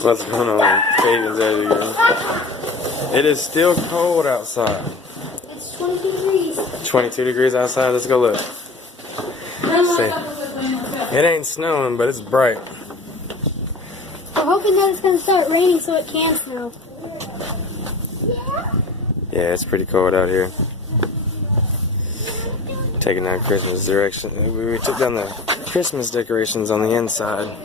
What's going on? Steven's at it again. It is still cold outside. It's 22 degrees. 22 degrees outside. Let's go look. See. It ain't snowing, but it's bright. We're hoping that it's going to start raining so it can snow. Yeah, it's pretty cold out here. Taking down Christmas direction. We took down the Christmas decorations on the inside.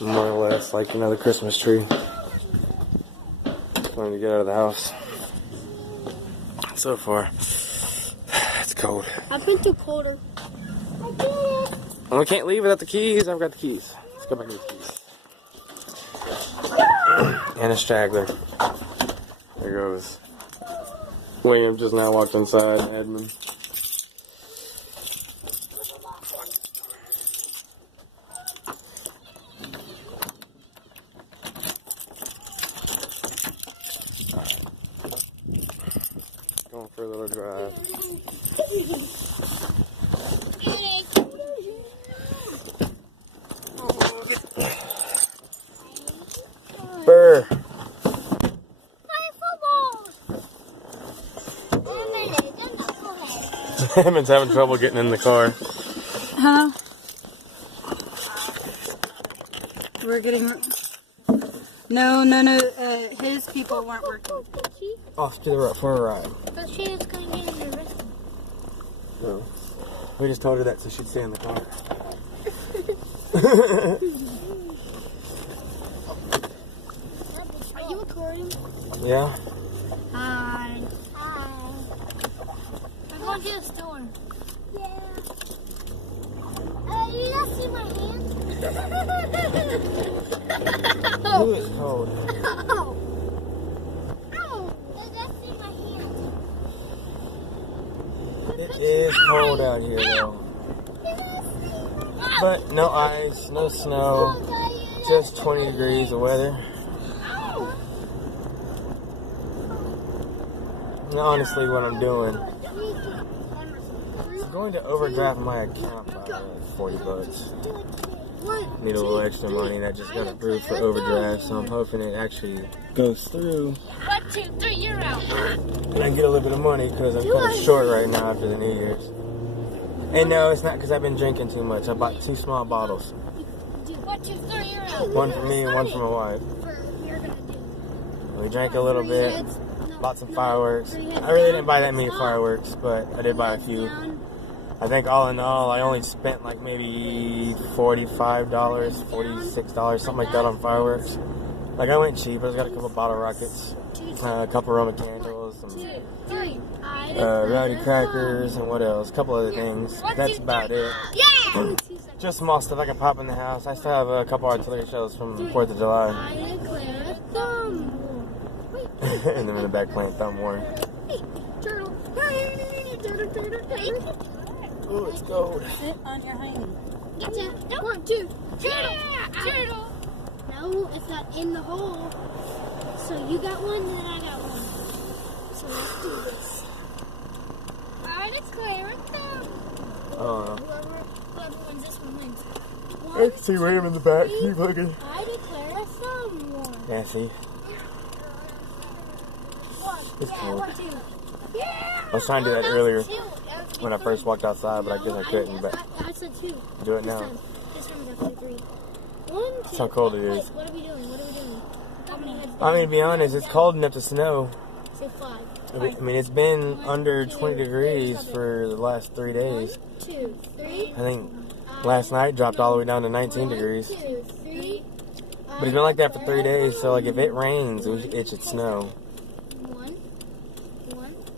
More or less like another Christmas tree. Trying to get out of the house. So far, it's cold. I've been too colder. And we can't leave without the keys. I've got the keys. Let's go back to the keys. And a straggler. There goes. William just now walked inside. Edmund. Going for a little drive. Burr. Edmund's having trouble getting in the car. Huh? We're getting... No. His people weren't working. Off to the right for a ride. But she is going to get in the rest. No. We just told her that so she'd stay in the car. Are you recording? Yeah? Hi. I'm going to the store. Yeah. You don't see my hand? Ooh, it's cold. Ow! You don't see my hand. It is cold out here though. But no ice, no snow, just 20 degrees of weather. And honestly, what I'm doing, I'm going to overdraft my account by like 40 bucks. Need a little extra money that just got approved for overdraft, so I'm hoping it actually goes through. 1, 2, 3, you're out. And I get a little bit of money because I'm kind of short right now after the New Year's. And no, it's not because I've been drinking too much. I bought 2 small bottles. 1, 2, 3, you're out. One for me and one for my wife. We drank a little bit, bought some fireworks. I really didn't buy that many fireworks, but I did buy a few. I think all in all, I only spent like maybe $45, $46, something like that on fireworks. Like I went cheap. I just got a couple bottle rockets, a couple Roman candles, some rowdy crackers, and what else? A couple other things. That's about it. Just small stuff I can pop in the house. I still have a couple artillery shells from the 4th of July. And then in the back playing Thumb War. Oh, it's cold. Sit on your hind. Get 1, 2, turtle. No, it's not in the hole. So you got one, and then I got one. So let's do this. I declare it down. Oh, Whoever wins this one wins. I can see William in the back. Keep looking. I declare a thumb war. Yeah, see? It's cold. 1, 2. Yeah. I was trying to do that earlier when I first walked outside, but I guess I couldn't. But I said 2. do it now. This time we got 3. 1, 2. That's how cold it is. What are we doing? How many heads? I mean, to be honest, it's cold enough to snow. Say 5. I mean, it's been under 20 degrees for the last 3 days. 1, 2, 3. I think last night dropped all the way down to 19 degrees. 1, 2, 3. But it's been like that for 3 days, so like if it rains, it should snow. 1,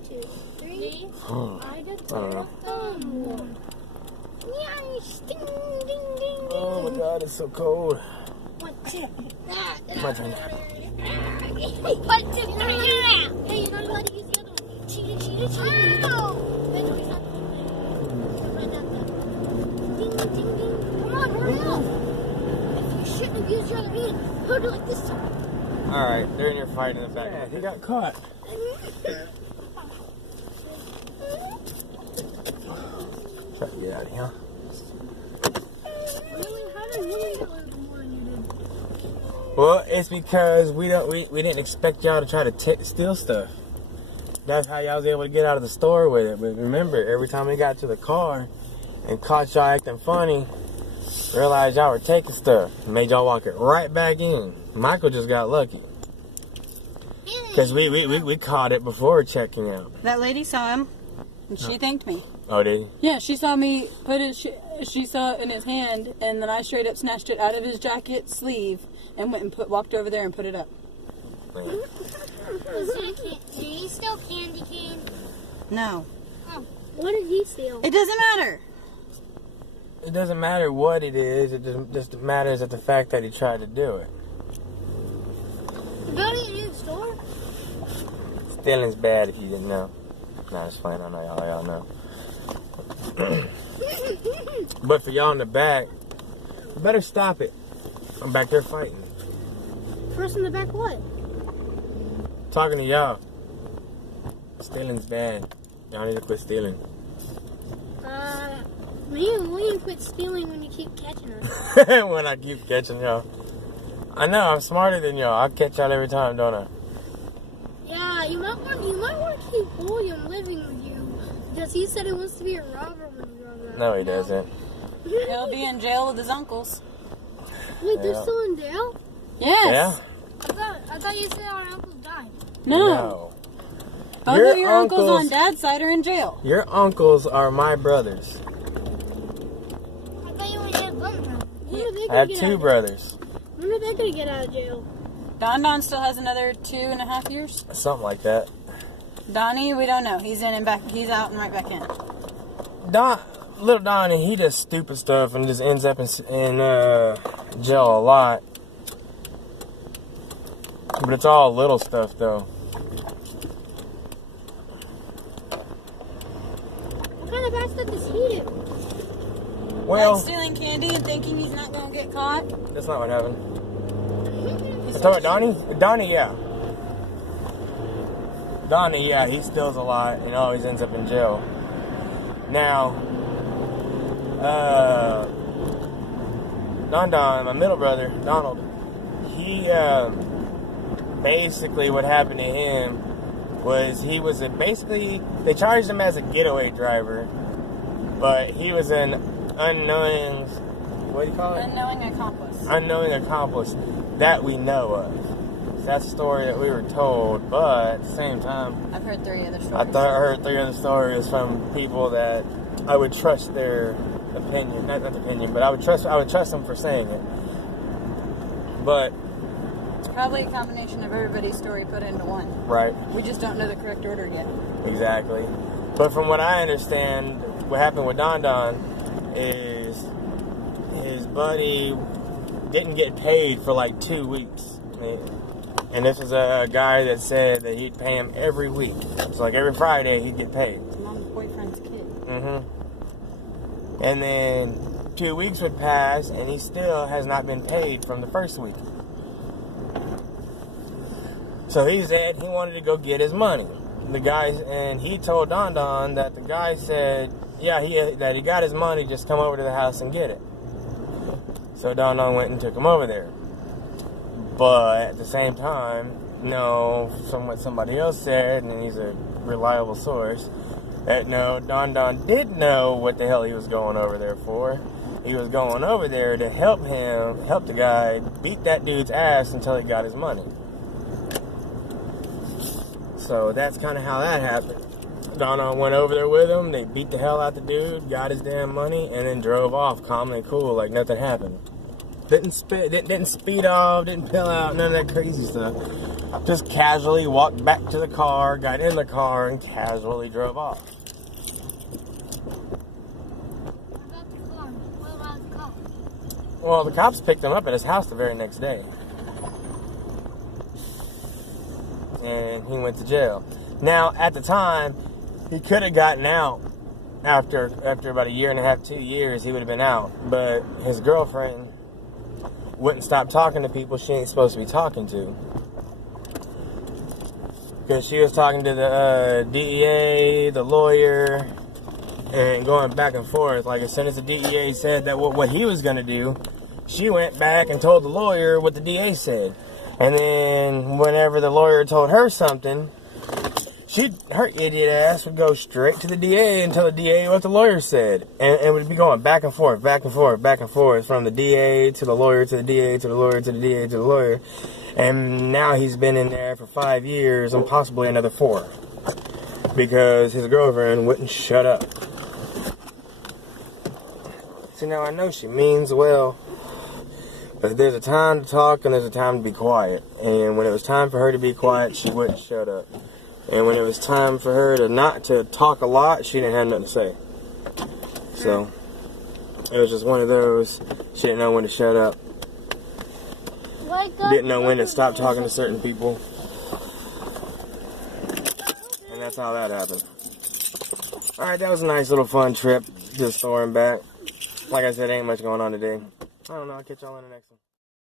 2, 3. I don't know. Oh my god, it's so cold. 1, 2. My turn. 1, 2, 3. You're out. Hey, you're not allowed to use the other one. Cheater. Oh! Ding, ding, ding. Come on, hurry up. If you shouldn't have used your other hand, hold it like this time. Alright, they're in your fight in the back. Yeah, he got caught. Try to get out of here. Really? How did Willie get a little more than you did? Well, it's because we didn't expect y'all to try to steal stuff. That's how y'all was able to get out of the store with it. But remember, every time we got to the car and caught y'all acting funny, realized y'all were taking stuff, made y'all walk it right back in. Michael just got lucky. Because we caught it before checking out. That lady saw him, and she thanked me. Oh, did he? Yeah, she saw me put his. She saw it in his hand, and then I straight up snatched it out of his jacket sleeve and went and walked over there and put it up. Man. Do you steal candy cane? No. Oh, what did he steal? It doesn't matter. It doesn't matter what it is. It just matters at the fact that he tried to do it. Go to a new store? Stealing's bad if you didn't know. Nah, it's fine. I know y'all know. But for y'all in the back, you better stop it. I'm back there fighting. Person in the back what? Talking to y'all. Stealing's bad. Y'all need to quit stealing. We can quit stealing when you keep catching us. When I keep catching y'all. I know, I'm smarter than y'all. I catch y'all every time, don't I? Yeah, you might want to keep William living with you because he said he wants to be a robber when he grows up. No, he doesn't. He'll be in jail with his uncles. Wait, they're still in jail? Yes. Yeah? I thought you said our uncles died. No. Both of your uncles on Dad's side are in jail. Your uncles are my brothers. I thought you only had one brother. I have two brothers. When are they going to get out of jail? Don still has another 2.5 years. Something like that. Donnie, we don't know. He's in and back. He's out and right back in. Little Donnie, he does stupid stuff and just ends up in jail a lot. But it's all little stuff, though. What kind of bad stuff does he do? Well, Like stealing candy and thinking he's not going to get caught. that's not what happened. I talking about Donnie? Donnie, yeah. Donnie, yeah, he steals a lot and always ends up in jail. Now, Don, my middle brother, Donald, he, basically what happened to him was he was basically, they charged him as a getaway driver, but he was an unknowing, what do you call it? Unknowing accomplice. Unknowing accomplice that we know of. So that's the story that we were told, but at the same time, I've heard 3 other stories. I heard 3 other stories from people that I would trust their opinion, not opinion, but I would trust them for saying it. But It's probably a combination of everybody's story put into one. right, We just don't know the correct order yet. exactly. But from what I understand, what happened with Don is his buddy didn't get paid for like 2 weeks. And this is a guy that said that he'd pay him every week. So like every Friday he'd get paid. It's mom's boyfriend's kid. Mm-hmm. And then 2 weeks would pass and he still has not been paid from the first week. So he said he wanted to go get his money. The guy, and he told Don that the guy said, yeah, that he got his money, just come over to the house and get it. So Don went and took him over there. But at the same time, no, from what somebody else said, and he's a reliable source, that no, Don did know what the hell he was going over there for. He was going over there to help the guy beat that dude's ass until he got his money. So that's kind of how that happened. Don went over there with him, they beat the hell out the dude, got his damn money, and then drove off calm and cool like nothing happened. Didn't speed off, didn't pill out, none of that crazy stuff. Just casually walked back to the car, got in the car, and casually drove off. What about the cops? Well, the cops picked him up at his house the very next day. And he went to jail. Now, at the time, he could have gotten out after about 1.5 years, 2 years, he would have been out. But his girlfriend wouldn't stop talking to people she ain't supposed to be talking to. Because she was talking to the DEA, the lawyer, and going back and forth. Like, as soon as the DEA said that what he was going to do, she went back and told the lawyer what the DA said. And then whenever the lawyer told her something, her idiot ass would go straight to the DA and tell the DA what the lawyer said. And it would be going back and forth, back and forth, back and forth, from the DA to the lawyer to the DA to the lawyer to the DA to the lawyer. And now he's been in there for 5 years and possibly another 4. Because his girlfriend wouldn't shut up. See, now I know she means well. But there's a time to talk and there's a time to be quiet. And when it was time for her to be quiet, she wouldn't shut up. And when it was time for her to not to talk a lot, she didn't have nothing to say. So, it was just one of those, she didn't know when to shut up. Didn't know when to stop talking to certain people. And that's how that happened. Alright, that was a nice little fun trip to the store and back. Like I said, ain't much going on today. I don't know, I'll catch y'all in the next one.